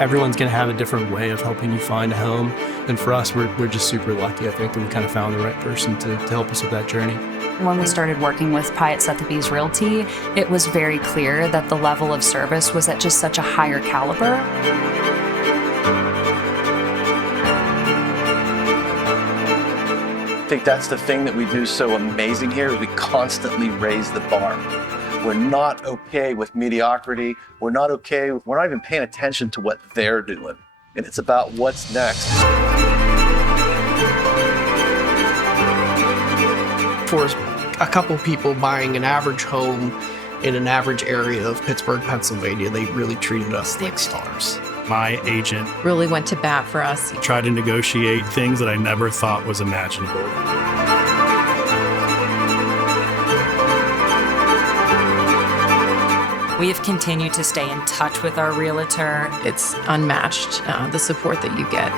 Everyone's going to have a different way of helping you find a home. And for us, we're just super lucky, I think, that we kind of found the right person to help us with that journey. When we started working with Piatt Sotheby's Realty, it was very clear that the level of service was at just such a higher caliber. I think that's the thing that we do so amazing here, is we constantly raise the bar. We're not okay with mediocrity. We're not even paying attention to what they're doing. And it's about what's next. For a couple people buying an average home in an average area of Pittsburgh, Pennsylvania, they really treated us like stars. My agent really went to bat for us. Tried to negotiate things that I never thought was imaginable. We have continued to stay in touch with our realtor. It's unmatched, the support that you get.